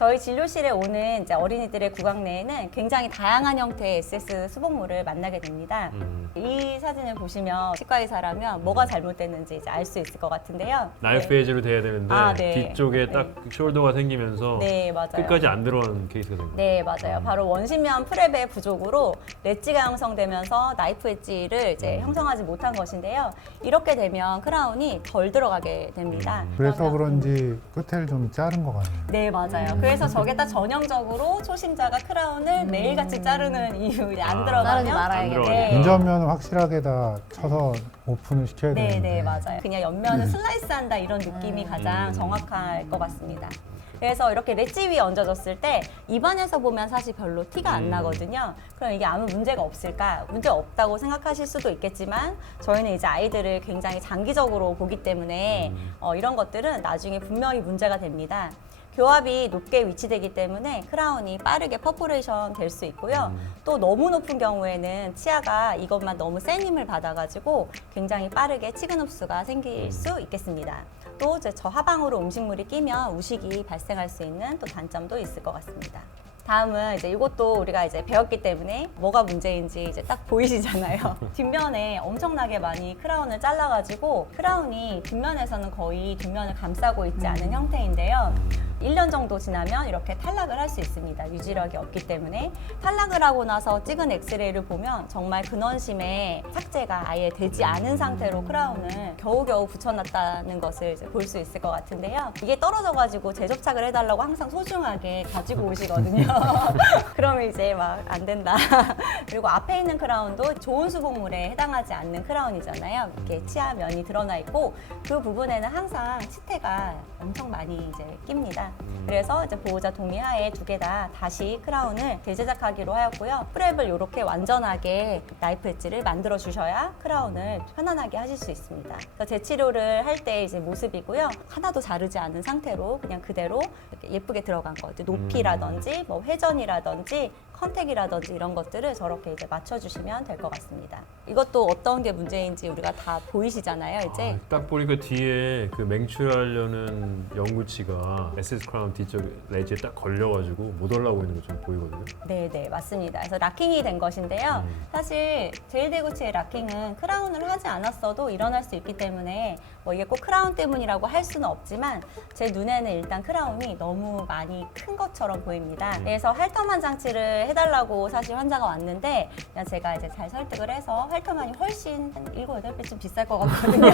저희 진료실에 오는 이제 어린이들의 구강 내에는 굉장히 다양한 형태의 SS 수복물을 만나게 됩니다. 이 사진을 보시면 치과 의사라면 뭐가 잘못됐는지 이제 알 수 있을 것 같은데요. 나이프 에이지로 돼야 되는데 네. 뒤쪽에 딱 숄더가 생기면서 네, 맞아요. 끝까지 안 들어가는 케이스가 된 거예요. 네, 맞아요. 바로 원심면 프랩의 부족으로 렛지가 형성되면서 나이프 엣지를 이제 형성하지 못한 것인데요. 이렇게 되면 크라운이 덜 들어가게 됩니다. 그래서 그러면- 그런지 끝을 좀 자른 것 같네요. 네, 맞아요. 그래서 저게 딱 전형적으로 초심자가 크라운을 매일같이 자르는 이유, 이제 안 아. 들어가면 자르지 말아야겠네. 네. 운전면은 확실하게 다 쳐서 오픈을 시켜야 네, 되는데. 네, 맞아요. 그냥 옆면을 슬라이스한다 이런 느낌이 가장 정확할 것 같습니다. 그래서 이렇게 렛지 위에 얹어졌을 때 입안에서 보면 사실 별로 티가 안 나거든요. 그럼 이게 아무 문제가 없을까? 문제 없다고 생각하실 수도 있겠지만 저희는 이제 아이들을 굉장히 장기적으로 보기 때문에 이런 것들은 나중에 분명히 문제가 됩니다. 교합이 높게 위치되기 때문에 크라운이 빠르게 퍼포레이션 될 수 있고요. 또 너무 높은 경우에는 치아가 이것만 너무 센 힘을 받아가지고 굉장히 빠르게 치근 흡수가 생길 수 있겠습니다. 또 이제 저 하방으로 음식물이 끼면 우식이 발생할 수 있는 또 단점도 있을 것 같습니다. 다음은 이제 이것도 우리가 이제 배웠기 때문에 뭐가 문제인지 이제 딱 보이시잖아요. 뒷면에 엄청나게 많이 크라운을 잘라가지고 크라운이 뒷면에서는 거의 뒷면을 감싸고 있지 않은 형태인데요. 1년 정도 지나면 이렇게 탈락을 할 수 있습니다. 유지력이 없기 때문에. 탈락을 하고 나서 찍은 엑스레이를 보면 정말 근원심에 삭제가 아예 되지 않은 상태로 크라운을 겨우겨우 붙여놨다는 것을 볼 수 있을 것 같은데요. 이게 떨어져가지고 재접착을 해달라고 항상 소중하게 가지고 오시거든요. 그러면 이제 막 안 된다. 그리고 앞에 있는 크라운도 좋은 수복물에 해당하지 않는 크라운이잖아요. 이렇게 치아 면이 드러나 있고 그 부분에는 항상 치태가 엄청 많이 이제 낍니다. 그래서 이제 보호자 동의하에 두 개 다 다시 크라운을 재제작하기로 하였고요. 프랩을 이렇게 완전하게 나이프 엣지를 만들어 주셔야 크라운을 편안하게 하실 수 있습니다. 그래서 재치료를 할 때 이제 모습이고요. 하나도 자르지 않은 상태로 그냥 그대로 이렇게 예쁘게 들어간 것, 높이라든지 뭐 회전이라든지 컨택이라든지 이런 것들을 저렇게 이제 맞춰주시면 될 것 같습니다. 이것도 어떤 게 문제인지 우리가 다 보이시잖아요, 이제. 딱 보니까 뒤에 그 맹출하려는 연구치가 SS 크라운 뒤쪽 레지에 딱 걸려가지고 못 올라오고 있는 거 좀 보이거든요. 네, 맞습니다. 그래서 락킹이 된 것인데요. 사실 제일대구치의 락킹은 크라운을 하지 않았어도 일어날 수 있기 때문에 뭐 이게 꼭 크라운 때문이라고 할 수는 없지만 제 눈에는 일단 크라운이 너무 많이 큰 것처럼 보입니다. 그래서 할터만 장치를 해달라고 사실 환자가 왔는데 그냥 제가 이제 잘 설득을 해서 할터만이 훨씬 한 7, 8배쯤 비쌀 것 같거든요.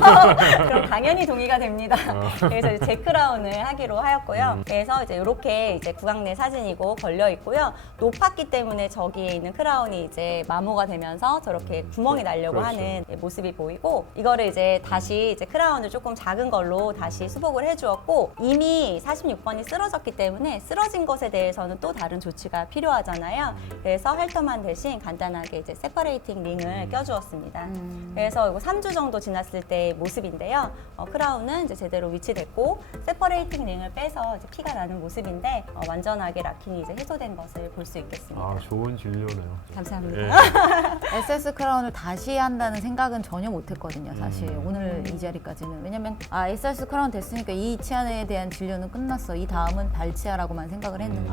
그럼 당연히 동의가 됩니다. 그래서 이제 제 크라운을 하기로 하였고요. 그래서 이제 이렇게 이제 구강 내 사진이고 걸려 있고요. 높았기 때문에 저기에 있는 크라운이 이제 마모가 되면서 저렇게 구멍이 나려고 그렇죠. 하는 모습이 보이고 이거를 이제 다시 이제 크라운을 조금 작은 걸로 다시 수복을 해주었고 이미 46번이 쓰러졌기 때문에 쓰러진 것에 대해서는 또 다른 조치가 필요하잖아요. 그래서 할터만 대신 간단하게 이제 세퍼레이팅 링을 껴주었습니다. 그래서 이거 3주 정도 지났을 때 모습인데요. 크라운은 이제 제대로 위치됐고 세퍼레이팅 링을 빼서 이제 피가 나는 모습인데 완전하게 락킹이 이제 해소된 것을 볼 수 있겠습니다. 아, 좋은 진료네요. 감사합니다. 예. SS 크라운을 다시 한다는 생각은 전혀 못했거든요, 사실. 오늘 이 자리까지는. 왜냐면 SS 크라운 됐으니까 이 치아에 대한 진료는 끝났어. 이 다음은 발치아라고만 생각을 했는데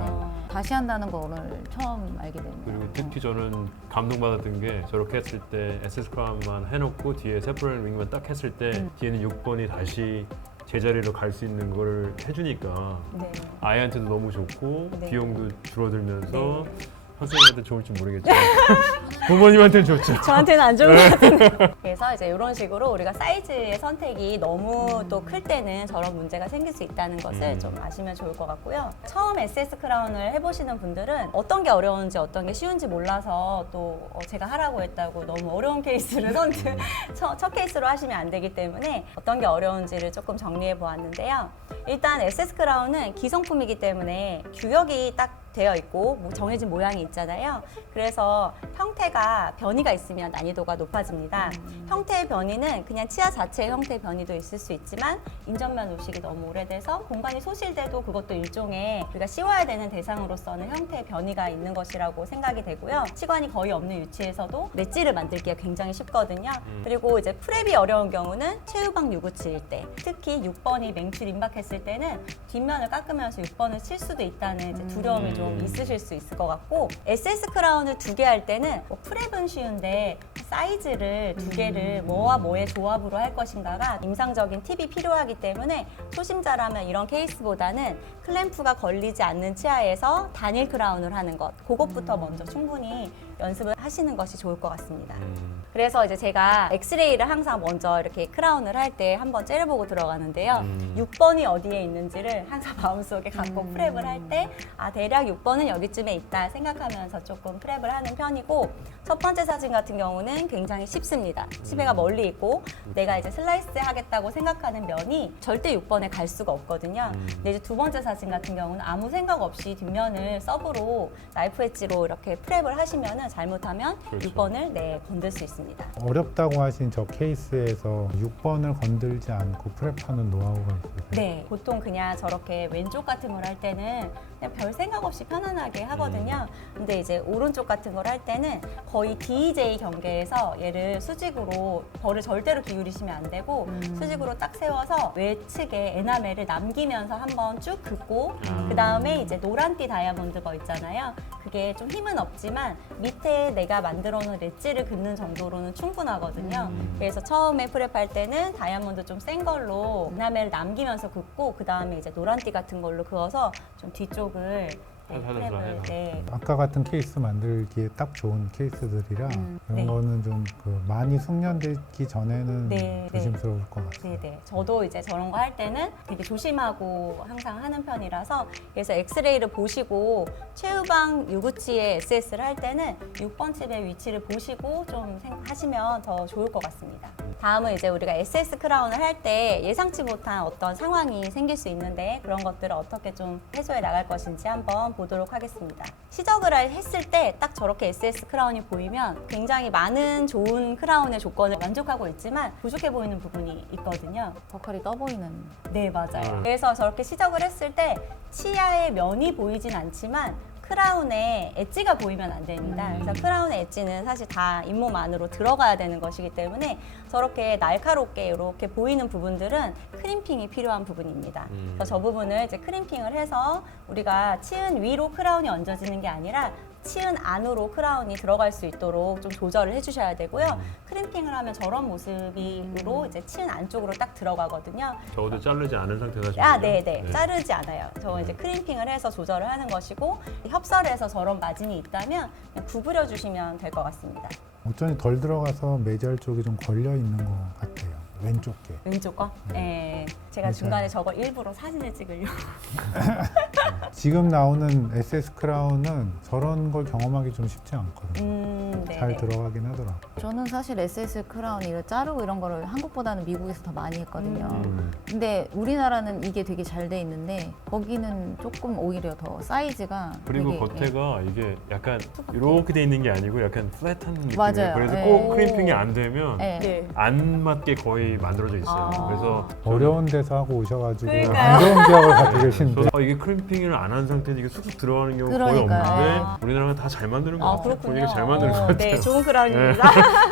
다시 한다는 거 오늘 처음 알게 됐네요. 그리고 특히 저는 감동받았던 게 저렇게 했을 때 SS 크라운만 해놓고 뒤에 세퍼레이팅 링만 딱 했을 때 뒤에는 6번이 다시 제자리로 갈 수 있는 걸 해주니까 네. 아이한테도 너무 좋고 네. 비용도 줄어들면서 선생님한테 좋을지 모르겠지만 부모님한테는 좋죠. 저한테는 안 좋은 것 같은데. 그래서 이제 이런 식으로 우리가 사이즈의 선택이 너무 또 클 때는 저런 문제가 생길 수 있다는 것을 좀 아시면 좋을 것 같고요. 처음 SS 크라운을 해보시는 분들은 어떤 게 어려운지 어떤 게 쉬운지 몰라서 또 제가 하라고 했다고 너무 어려운 케이스를 선택, 첫 케이스로 하시면 안 되기 때문에 어떤 게 어려운지를 조금 정리해 보았는데요. 일단 SS 크라운은 기성품이기 때문에 규격이 딱 되어 있고 정해진 모양이 있잖아요. 그래서 형태가 변이가 있으면 난이도가 높아집니다. 형태의 변이는 그냥 치아 자체의 형태의 변이도 있을 수 있지만 인전면 노식이 너무 오래돼서 공간이 소실돼도 그것도 일종의 우리가 씌워야 되는 대상으로서는 형태의 변이가 있는 것이라고 생각이 되고요. 치관이 거의 없는 위치에서도 렛지를 만들기가 굉장히 쉽거든요. 그리고 이제 프랩이 어려운 경우는 최후방 유구치일 때, 특히 6번이 맹출 임박했을 때는 뒷면을 깎으면서 6번을 칠 수도 있다는 이제 두려움이 좀 있으실 수 있을 것 같고, SS 크라운을 2개 할 때는 뭐 프랩은 쉬운데 사이즈를 2개를 뭐와 뭐의 조합으로 할 것인가가 임상적인 팁이 필요하기 때문에 초심자라면 이런 케이스보다는 클램프가 걸리지 않는 치아에서 단일 크라운을 하는 것, 그것부터 먼저 충분히 연습을 하시는 것이 좋을 것 같습니다. 그래서 이제 제가 엑스레이를 항상 먼저 이렇게 크라운을 할 때 한번 째려보고 들어가는데요. 6번이 어디에 있는지를 항상 마음속에 갖고 프랩을 할 때 대략 6번은 여기쯤에 있다 생각하면서 조금 프랩을 하는 편이고, 첫 번째 사진 같은 경우는 굉장히 쉽습니다. 치배가 멀리 있고 내가 이제 슬라이스 하겠다고 생각하는 면이 절대 6번에 갈 수가 없거든요. 근데 이제 두 번째 사진 같은 경우는 아무 생각 없이 뒷면을 서브로 나이프 엣지로 이렇게 프랩을 하시면은 잘못하면 그렇죠. 6번을 건들 수 있습니다. 어렵다고 하신 저 케이스에서 6번을 건들지 않고 프랩하는 노하우가 있어요. 네, 보통 그냥 저렇게 왼쪽 같은 걸 할 때는 그냥 별 생각 없이 편안하게 하거든요. 근데 이제 오른쪽 같은 걸 할 때는 거의 DJ 경계에서 얘를 수직으로 벌을 절대로 기울이시면 안 되고 수직으로 딱 세워서 외측에 에나멜을 남기면서 한번 쭉 긋고 그 다음에 이제 노란띠 다이아몬드가 있잖아요. 그게 좀 힘은 없지만 밑에 내가 만들어 놓은 렛지를 긋는 정도로는 충분하거든요. 그래서 처음에 프랩할 때는 다이아몬드 좀 센 걸로 에나멜을 남기면서 긋고 그 다음에 이제 노란띠 같은 걸로 그어서 좀 뒤쪽을 프랩을 아까 같은 케이스 만들기에 딱 좋은 케이스들이라 이런 네. 거는 좀 많이 숙련되기 전에는 네, 조심스러울 것 같아요. 네네. 저도 이제 저런 거 할 때는 되게 조심하고 항상 하는 편이라서, 그래서 엑스레이를 보시고 최후방 유구치의 SS를 할 때는 6번 칩의 위치를 보시고 좀 하시면 더 좋을 것 같습니다. 다음은 이제 우리가 SS 크라운을 할 때 예상치 못한 어떤 상황이 생길 수 있는데 그런 것들을 어떻게 좀 해소해 나갈 것인지 한번 보도록 하겠습니다. 시작을 했을 때 딱 저렇게 SS 크라운이 보이면 굉장히 많은 좋은 크라운의 조건을 만족하고 있지만 부족해 보이는 부분이 있거든요. 버클이 떠 보이는. 네, 맞아요. 그래서 저렇게 시작을 했을 때 치아의 면이 보이진 않지만 크라운에 엣지가 보이면 안 됩니다. 그래서 크라운의 엣지는 사실 다 잇몸 안으로 들어가야 되는 것이기 때문에 저렇게 날카롭게 이렇게 보이는 부분들은 크림핑이 필요한 부분입니다. 그래서 저 부분을 이제 크림핑을 해서 우리가 치은 위로 크라운이 얹어지는 게 아니라 치은 안으로 크라운이 들어갈 수 있도록 좀 조절을 해주셔야 되고요. 크림핑을 하면 저런 모습으로 이제 치은 안쪽으로 딱 들어가거든요. 적어도 자르지 않은 상태에서 하시면 네네. 자르지 않아요. 저 이제 크림핑을 해서 조절을 하는 것이고, 협설에서 저런 마진이 있다면 그냥 구부려 주시면 될 것 같습니다. 어쩐지 덜 들어가서 메지알 쪽이 좀 걸려 있는 것 같아요. 왼쪽 게. 왼쪽 거? 네. 제가 맞아요. 중간에 저걸 일부러 사진을 찍으려고. 지금 나오는 SS 크라운은 저런 걸 경험하기 좀 쉽지 않거든요. 네네. 잘 들어가긴 하더라고요. 저는 사실 SS 크라운 이를 자르고 이런 거를 한국보다는 미국에서 더 많이 했거든요. 근데 우리나라는 이게 되게 잘 돼 있는데 거기는 조금 오히려 더 사이즈가 그리고 되게, 겉에가 이게 약간 이렇게 돼 있는 게 아니고 약간 플랫한 느낌이에요. 맞아요. 그래서 네. 꼭 크림핑이 안 되면 네. 네. 안 맞게 거의 만들어져 있어요. 그래서 어려운 데서 하고 오셔가지고 그러니까요. 안 좋은 기억을 갖고 계신데 이게 크림핑을 안 한 상태에서 이게 쑥쑥 들어가는 경우가 그러니까요. 거의 없는데 우리나라가 다 잘 만드는 것 같아요. 그렇군요. 보니까 잘 만드는 것 같아요. 네, 좋은 크라운입니다.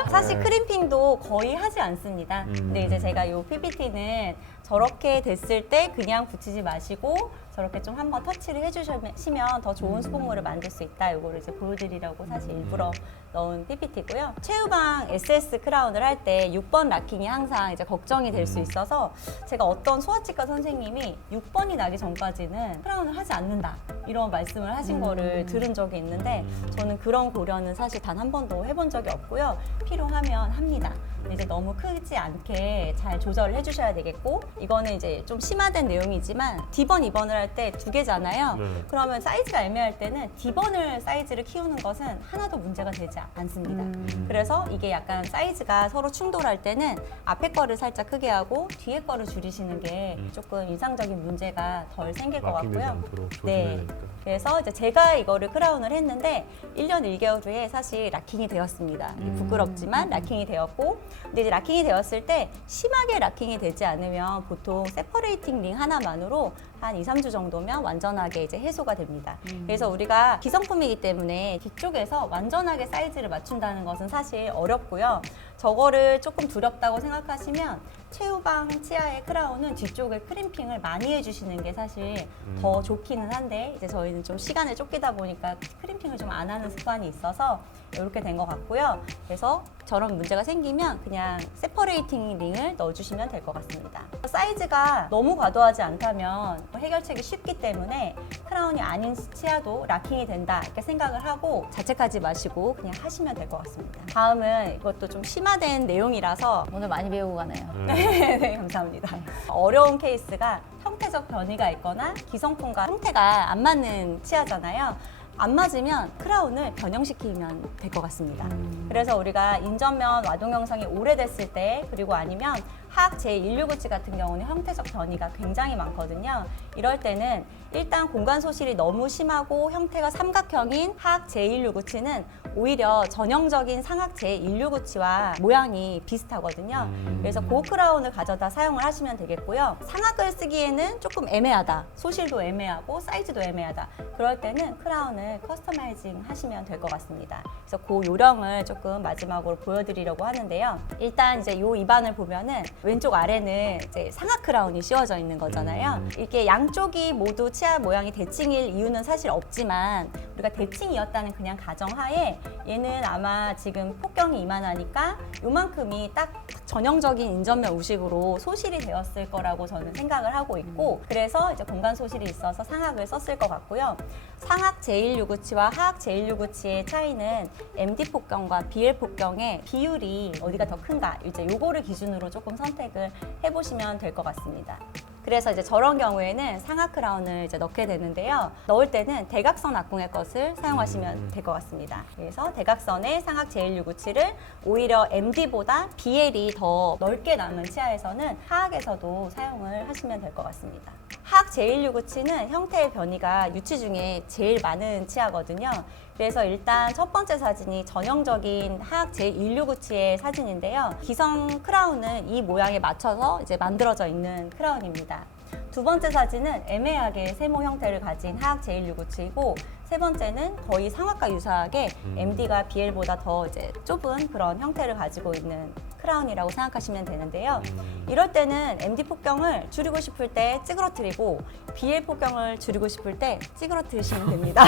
사실 크림핑도 거의 하지 않습니다. 근데 이제 제가 이 PPT는 저렇게 됐을 때 그냥 붙이지 마시고 저렇게 좀 한번 터치를 해주시면 더 좋은 수복물을 만들 수 있다. 이거를 이제 보여드리려고 사실 일부러 넣은 PPT고요. 최후방 SS 크라운을 할 때 6번 락킹이 항상 이제 걱정이 될 수 있어서 제가 어떤 소아치과 선생님이 6번이 나기 전까지는 크라운을 하지 않는다. 이런 말씀을 하신 거를 들은 적이 있는데 저는 그런 고려는 사실 단 한 번도 해본 적이 없고요. 필요하면 합니다. 이제 너무 크지 않게 잘 조절을 해주셔야 되겠고, 이거는 이제 좀 심화된 내용이지만 D번, 2번을 할 때 2개잖아요. 네. 그러면 사이즈가 애매할 때는 D번을 사이즈를 키우는 것은 하나도 문제가 되지 않습니다. 그래서 이게 약간 사이즈가 서로 충돌할 때는 앞에 거를 살짝 크게 하고 뒤에 거를 줄이시는 게 조금 인상적인 문제가 덜 생길 것 마킹되지 같고요. 않도록 조심해야 네. 되니까. 그래서 이제 제가 이거를 크라운을 했는데 1년 1개월 후에 사실 락킹이 되었습니다. 부끄럽지만 락킹이 되었고, 근데 이제 락킹이 되었을 때 심하게 락킹이 되지 않으면 보통 세퍼레이팅 링 하나만으로 한 2, 3주 정도면 완전하게 이제 해소가 됩니다. 그래서 우리가 기성품이기 때문에 뒤쪽에서 완전하게 사이즈를 맞춘다는 것은 사실 어렵고요. 저거를 조금 두렵다고 생각하시면 최후방 치아의 크라운은 뒤쪽에 크림핑을 많이 해주시는 게 사실 더 좋기는 한데, 이제 저희는 좀 시간을 쫓기다 보니까 크림핑을 좀 안 하는 습관이 있어서 이렇게 된 것 같고요. 그래서 저런 문제가 생기면 그냥 세퍼레이팅 링을 넣어주시면 될 것 같습니다. 사이즈가 너무 과도하지 않다면 해결책이 쉽기 때문에 크라운이 아닌 치아도 락킹이 된다 이렇게 생각을 하고 자책하지 마시고 그냥 하시면 될 것 같습니다. 다음은 이것도 좀 심화된 내용이라서 오늘 많이 배우고 가네요. 네, 감사합니다. 어려운 케이스가 형태적 변이가 있거나 기성품과 형태가 안 맞는 치아잖아요. 안 맞으면 크라운을 변형시키면 될 것 같습니다. 그래서 우리가 인전면 와동 형성이 오래됐을 때, 그리고 아니면 하악 제169치 같은 경우는 형태적 변이가 굉장히 많거든요. 이럴 때는 일단 공간 소실이 너무 심하고 형태가 삼각형인 하악 제169치는 오히려 전형적인 상악 제169치와 모양이 비슷하거든요. 그래서 그 크라운을 가져다 사용을 하시면 되겠고요. 상악을 쓰기에는 조금 애매하다. 소실도 애매하고 사이즈도 애매하다. 그럴 때는 크라운을 커스터마이징 하시면 될 것 같습니다. 그래서 그 요령을 조금 마지막으로 보여드리려고 하는데요. 일단 이제 요 입안을 보면은 왼쪽 아래는 이제 상악 크라운이 씌워져 있는 거잖아요. 이렇게 양쪽이 모두 치아 모양이 대칭일 이유는 사실 없지만, 우리가 대칭이었다는 그냥 가정하에 얘는 아마 지금 폭경이 이만하니까 요만큼이 딱 전형적인 인전면 우식으로 소실이 되었을 거라고 저는 생각을 하고 있고, 그래서 이제 공간 소실이 있어서 상악을 썼을 것 같고요. 상악 제169치와 하악 제169치의 차이는 MD 폭경과 BL 폭경의 비율이 어디가 더 큰가, 이제 요거를 기준으로 조금 선택을 해보시면 될 것 같습니다. 그래서 이제 저런 경우에는 상악 크라운을 이제 넣게 되는데요. 넣을 때는 대각선 악궁의 것을 사용하시면 될 것 같습니다. 그래서 대각선의 상악 제169치를 오히려 MD보다 BL이 더 넓게 남은 치아에서는 하악에서도 사용을 하시면 될 것 같습니다. 하악 제169치는 형태의 변이가 유치 중에 제일 많은 치아거든요. 그래서 일단 첫 번째 사진이 전형적인 하악 제169치의 사진인데요. 기성 크라운은 이 모양에 맞춰서 이제 만들어져 있는 크라운입니다. 두 번째 사진은 애매하게 세모 형태를 가진 하악 제169치이고, 세 번째는 거의 상악과 유사하게 MD가 BL보다 더 이제 좁은 그런 형태를 가지고 있는 크라운이라고 생각하시면 되는데요. 이럴 때는 MD 폭경을 줄이고 싶을 때 찌그러뜨리고 BL 폭경을 줄이고 싶을 때 찌그러뜨리시면 됩니다.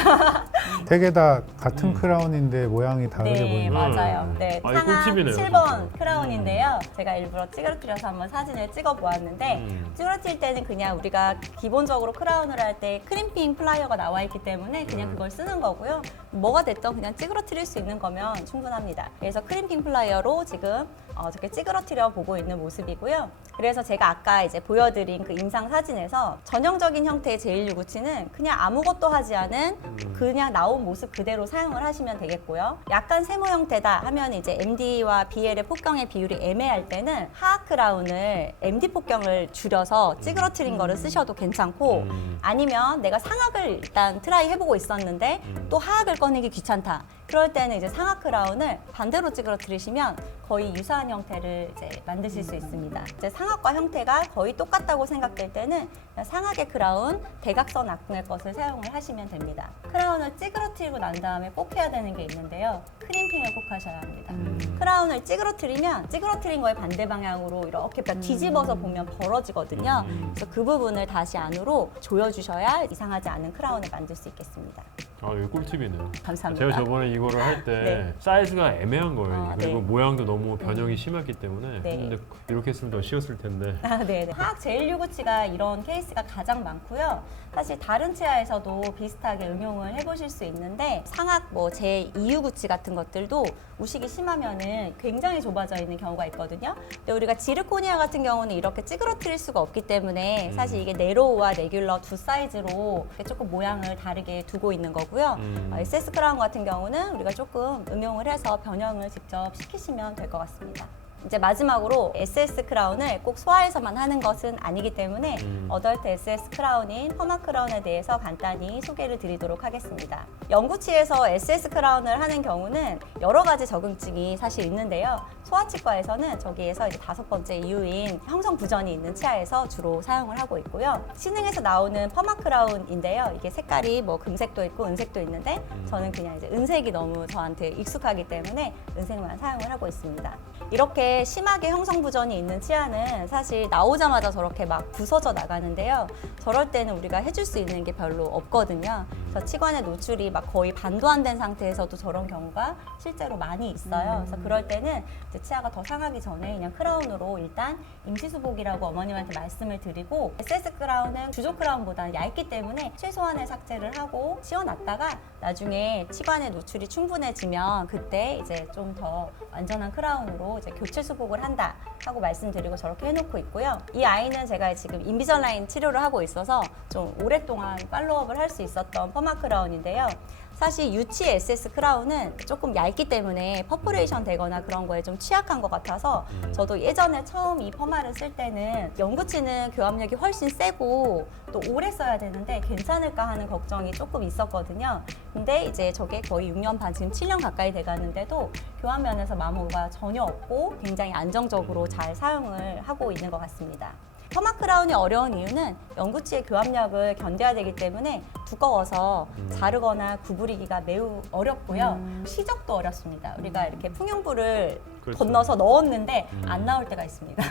되게 다 같은 크라운인데 모양이 다르게 네, 보이는 맞아요. 네, 아, 이거 상악 꿀팁이네요, 7번 진짜. 크라운인데요. 제가 일부러 찌그러뜨려서 한번 사진을 찍어 보았는데, 찌그러뜨릴 때는 그냥 우리가 기본적으로 크라운을 할 때 크림핑 플라이어가 나와 있기 때문에 그냥 그걸 쓰는 거고요. 뭐가 됐든 그냥 찌그러뜨릴 수 있는 거면 충분합니다. 그래서 크림핑 플라이어로 지금 저렇게 찌그러뜨려 보고 있는 모습이고요. 그래서 제가 아까 이제 보여드린 그 임상 사진에서 전형적인 형태의 제169치는 그냥 아무것도 하지 않은 그냥 나온 모습 그대로 사용을 하시면 되겠고요. 약간 세모 형태다 하면 이제 MD와 BL의 폭경의 비율이 애매할 때는 하악 크라운을 MD 폭경을 줄여서 찌그러뜨린 거를 쓰셔도 괜찮고, 아니면 내가 상악을 일단 트라이 해보고 있었는데 또 하악을 꺼내기 귀찮다. 그럴 때는 이제 상악 크라운을 반대로 찌그러뜨리시면 거의 유사한 형태를 이제 만드실 수 있습니다. 이제 상악과 형태가 거의 똑같다고 생각될 때는 상악의 크라운, 대각선 악궁의 것을 사용을 하시면 됩니다. 크라운을 찌그러뜨리고 난 다음에 꼭 해야 되는 게 있는데요. 크림핑을 꼭 하셔야 합니다. 크라운을 찌그러뜨리면 찌그러뜨린 거의 반대 방향으로 이렇게 뒤집어서 보면 벌어지거든요. 그래서 그 부분을 다시 안으로 조여주셔야 이상하지 않은 크라운을 만들 수 있겠습니다. 아, 이거 꿀팁이네요. 감사합니다. 제가 저번에 이거를 할 때 네. 사이즈가 애매한 거예요. 아, 그리고 네. 모양도 너무 변형이 심했기 때문에. 네. 근데 이렇게 했으면 더 쉬웠을 텐데. 네. 하악 제169치가 이런 케이스가 가장 많고요. 사실 다른 치아에서도 비슷하게 응용을 해보실 수 있는데, 상악 뭐 제269치 같은 것들도 우식이 심하면은 굉장히 좁아져 있는 경우가 있거든요. 근데 우리가 지르코니아 같은 경우는 이렇게 찌그러뜨릴 수가 없기 때문에 사실 이게 네로우와 레귤러 두 사이즈로 이렇게 조금 모양을 다르게 두고 있는 거고요. SS 크라운 같은 경우는 우리가 조금 응용을 해서 변형을 직접 시키시면 될 것 같습니다. 이제 마지막으로 SS 크라운을 꼭 소아에서만 하는 것은 아니기 때문에 어덜트 SS 크라운인 퍼마 크라운에 대해서 간단히 소개를 드리도록 하겠습니다. 영구치에서 SS 크라운을 하는 경우는 여러 가지 적응증이 사실 있는데요. 소아치과에서는 저기에서 이제 5번째 이유인 형성 부전이 있는 치아에서 주로 사용을 하고 있고요. 신흥에서 나오는 퍼마 크라운인데요. 이게 색깔이 뭐 금색도 있고 은색도 있는데 저는 그냥 이제 은색이 너무 저한테 익숙하기 때문에 은색만 사용을 하고 있습니다. 이렇게 심하게 형성 부전이 있는 치아는 사실 나오자마자 저렇게 막 부서져 나가는데요. 저럴 때는 우리가 해줄 수 있는 게 별로 없거든요. 그래서 치관의 노출이 막 거의 반도 안 된 상태에서도 저런 경우가 실제로 많이 있어요. 그래서 그럴 때는 이제 치아가 더 상하기 전에 그냥 크라운으로 일단 임시수복이라고 어머님한테 말씀을 드리고 SS 크라운은 주조 크라운보다는 얇기 때문에 최소한의 삭제를 하고 씌워놨다가 나중에 치관의 노출이 충분해지면 그때 이제 좀 더 완전한 크라운으로 이제 교체 수복을 한다 하고 말씀드리고 저렇게 해놓고 있고요. 이 아이는 제가 지금 인비절라인 치료를 하고 있어서 좀 오랫동안 팔로우업을 할 수 있었던 퍼마 크라운인데요. 사실 유치 SS 크라운은 조금 얇기 때문에 퍼포레이션 되거나 그런 거에 좀 취약한 것 같아서 저도 예전에 처음 이 퍼마를 쓸 때는 영구치는 교합력이 훨씬 세고 또 오래 써야 되는데 괜찮을까 하는 걱정이 조금 있었거든요. 근데 이제 저게 거의 6년 반, 지금 7년 가까이 돼가는데도 교합면에서 마모가 전혀 없고 굉장히 안정적으로 잘 사용을 하고 있는 것 같습니다. 퍼마 크라운이 어려운 이유는 영구치의 교합력을 견뎌야 되기 때문에 두꺼워서 자르거나 구부리기가 매우 어렵고요. 시적도 어렵습니다. 우리가 이렇게 풍용부를 그렇죠. 건너서 넣었는데 안 나올 때가 있습니다.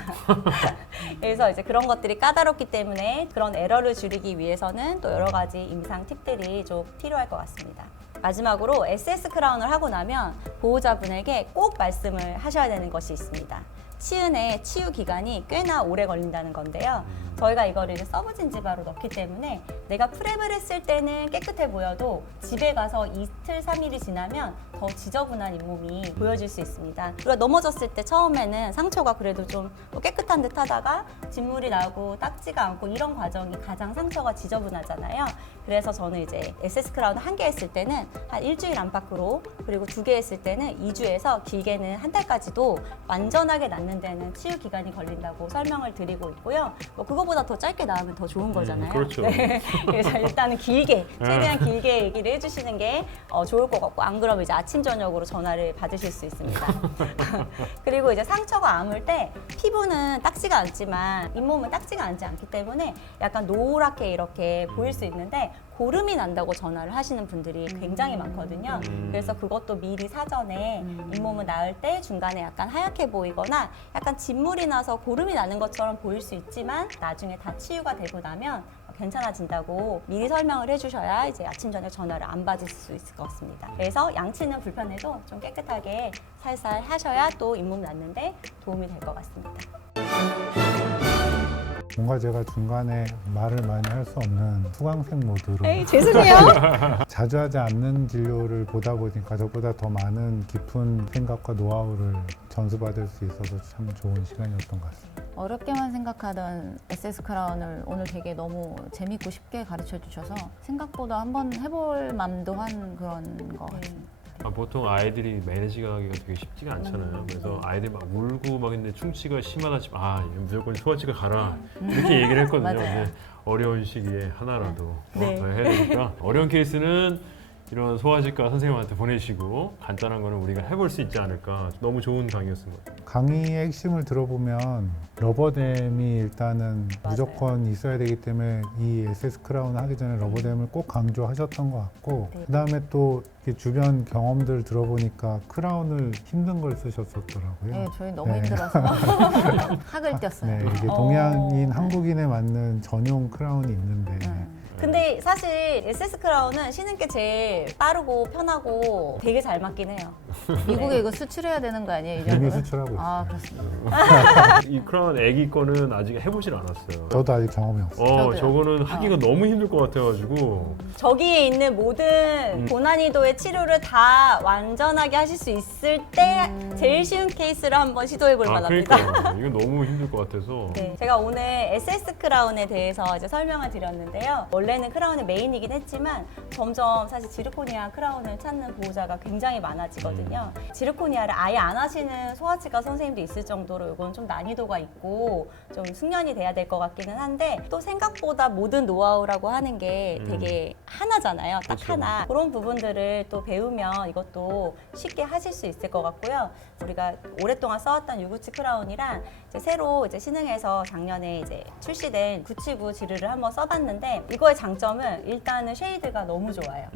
그래서 이제 그런 것들이 까다롭기 때문에 그런 에러를 줄이기 위해서는 또 여러 가지 임상 팁들이 좀 필요할 것 같습니다. 마지막으로 SS 크라운을 하고 나면 보호자분에게 꼭 말씀을 하셔야 되는 것이 있습니다. 치은의 치유 기간이 꽤나 오래 걸린다는 건데요. 저희가 이거를 이제 서브진지바로 넣기 때문에 내가 프랩을 했을 때는 깨끗해 보여도 집에 가서 이틀, 3일이 지나면 더 지저분한 잇몸이 보여질 수 있습니다. 우리가 넘어졌을 때 처음에는 상처가 그래도 좀 깨끗한 듯 하다가 진물이 나고 닦지가 않고 이런 과정이 가장 상처가 지저분하잖아요. 그래서 저는 이제 SS 크라운 1개 했을 때는 한 일주일 안팎으로 그리고 2개 했을 때는 2주에서 길게는 한 달까지도 완전하게 낫는 데는 치유 기간이 걸린다고 설명을 드리고 있고요. 뭐 그거보다 더 짧게 나으면 더 좋은 거잖아요. 그렇죠. 네. 그래서 일단은 길게, 최대한 길게 얘기를 해주시는 게 좋을 것 같고 안 그러면 이제 아침 저녁으로 전화를 받으실 수 있습니다. 그리고 이제 상처가 아물 때 피부는 닦지가 않지만 잇몸은 닦지가 않기 때문에 약간 노랗게 이렇게 보일 수 있는데 고름이 난다고 전화를 하시는 분들이 굉장히 많거든요. 그래서 그것도 미리 사전에 잇몸은 나을 때 중간에 약간 하얗게 보이거나 약간 진물이 나서 고름이 나는 것처럼 보일 수 있지만 나중에 다 치유가 되고 나면 괜찮아진다고 미리 설명을 해주셔야 이제 아침 저녁 전화를 안 받을 수 있을 것 같습니다. 그래서 양치는 불편해도 좀 깨끗하게 살살 하셔야 또 잇몸 낫는데 도움이 될 것 같습니다. 뭔가 제가 중간에 말을 많이 할 수 없는 수강생 모드로 에이, 죄송해요. 자주 하지 않는 진료를 보다 보니까 저보다 더 많은 깊은 생각과 노하우를 전수받을 수 있어서 참 좋은 시간이었던 것 같습니다. 어렵게만 생각하던 SS 크라운을 오늘 되게 너무 재밌고 쉽게 가르쳐 주셔서 생각보다 한번 해볼 맘도 한 그런 거 같습니다. 보통 아이들이 매니지가 하기가 되게 쉽지가 않잖아요. 그래서 아이들 막 울고 막 있는데 충치가 심하다 싶으면 무조건 소아치과 가라 이렇게 얘기를 했거든요. 맞아요. 근데 어려운 시기에 하나라도 네. 더 해야 되니까 어려운 케이스는 이런 소아치과 선생님한테 보내시고 간단한 거는 우리가 해볼 수 있지 않을까. 너무 좋은 강의였던 것 같아요. 강의의 핵심을 들어보면 러버댐이 일단은 무조건 있어야 되기 때문에 이 SS 크라운 하기 전에 러버댐을 꼭 강조하셨던 것 같고 네. 그다음에 또 이렇게 주변 경험들 들어보니까 크라운을 힘든 걸 쓰셨었더라고요. 네, 저희 너무 네. 힘들어서 학을 띄었어요. 네, 이게 동양인, 한국인에 맞는 전용 크라운이 있는데 근데 사실 SS 크라운은 신은 게 제일 빠르고 편하고 되게 잘 맞긴 해요. 미국에 이거 수출해야 되는 거 아니에요? 이 이미 정도면? 수출하고 있어요. 아, 그렇습니다. 이 크라운 애기 거는 아직 해보질 않았어요. 저도 아직 경험이 없어요. 저도요. 저거는 하기가 너무 힘들 것 같아가지고 저기에 있는 모든 고난이도의 치료를 다 완전하게 하실 수 있을 때 제일 쉬운 케이스를 한번 시도해 볼 만합니다. 그러니까요. 이건 너무 힘들 것 같아서 네, 제가 오늘 SS 크라운에 대해서 이제 설명을 드렸는데요. 원래 원래는 크라운의 메인이긴 했지만 점점 사실 지르코니아 크라운을 찾는 보호자가 굉장히 많아지거든요. 지르코니아를 아예 안 하시는 소아치과 선생님도 있을 정도로 이건 좀 난이도가 있고 좀 숙련이 돼야 될 것 같기는 한데 또 생각보다 모든 노하우라고 하는 게 되게 하나잖아요. 딱 그렇죠. 하나. 그런 부분들을 또 배우면 이것도 쉽게 하실 수 있을 것 같고요. 우리가 오랫동안 써왔던 유구치 크라운이랑 이제 새로 이제 신흥해서 작년에 이제 출시된 979 지르를 한번 써봤는데 이거의 장점은 일단은 쉐이드가 너무 좋아요.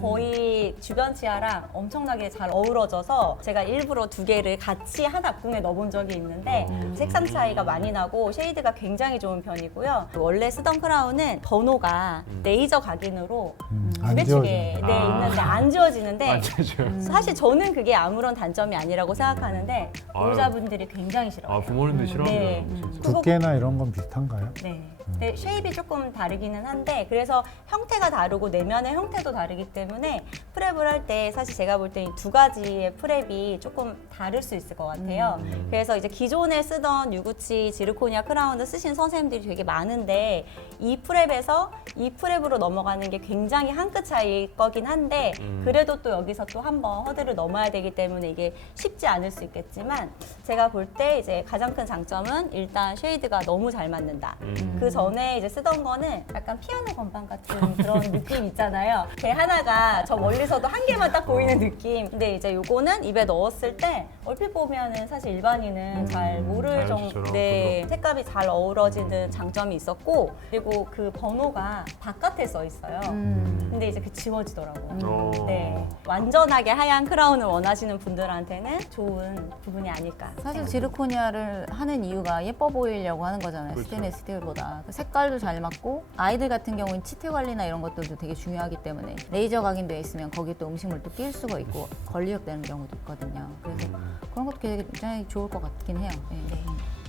거의 주변 치아랑 엄청나게 잘 어우러져서 제가 일부러 두 개를 같이 한 앞궁에 넣어본 적이 있는데 색상 차이가 많이 나고 쉐이드가 굉장히 좋은 편이고요. 원래 쓰던 크라운은 번호가 레이저 각인으로 안 두개 지워지는 네, 아. 있는데 안 지워지는데 맞죠. 사실 저는 그게 아무런 단점이 아니라고 생각하는데 아유. 보호자분들이 굉장히 싫어해요. 아 부모님도 싫어합니다. 네. 진짜. 두께나 이런 건 비슷한가요? 네. 네, 쉐입이 조금 다르기는 한데 그래서 형태가 다르고 내면의 형태도 다르기 때문에 프랩을 할 때 사실 제가 볼 때 이 두 가지의 프랩이 조금 다를 수 있을 것 같아요. 그래서 이제 기존에 쓰던 유구치 지르코니아 크라운을 쓰신 선생님들이 되게 많은데 이 프랩에서 이 프랩으로 넘어가는 게 굉장히 한 끗 차이일 거긴 한데 그래도 또 여기서 또 한 번 허들을 넘어야 되기 때문에 이게 쉽지 않을 수 있겠지만 제가 볼 때 이제 가장 큰 장점은 일단 쉐이드가 너무 잘 맞는다. 그 전에 이제 쓰던 거는 약간 피아노 건반 같은 그런 느낌 있잖아요. 개 하나가 저 멀리서도 한 개만 딱 보이는 느낌. 근데 이제 요거는 입에 넣었을 때 얼핏 보면은 사실 일반인은 잘 모를 정도, 자연스처럼 네, 색감이 잘 어우러지는 장점이 있었고 그리고 그 번호가 바깥에 써 있어요. 근데 이제 그 지워지더라고요. 어. 네, 완전하게 하얀 크라운을 원하시는 분들한테는 좋은 부분이 아닐까. 사실 지르코니아를 하는 이유가 예뻐 보이려고 하는 거잖아요. 그렇죠. 스테인리스 스틸보다. 그 색깔도 잘 맞고 아이들 같은 경우는 치태 관리나 이런 것들도 되게 중요하기 때문에 레이저 각인되어 있으면 거기에 또 음식물도 낄 수가 있고 걸리적되는 경우도 있거든요. 그래서 그런 것도 굉장히 좋을 것 같긴 해요. 네.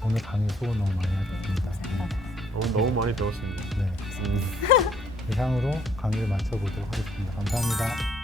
오늘 강의 수고 너무 많이 하셨습니다. 너무 많이 배웠습니다. 네. 이상으로 강의를 마쳐보도록 하겠습니다. 감사합니다.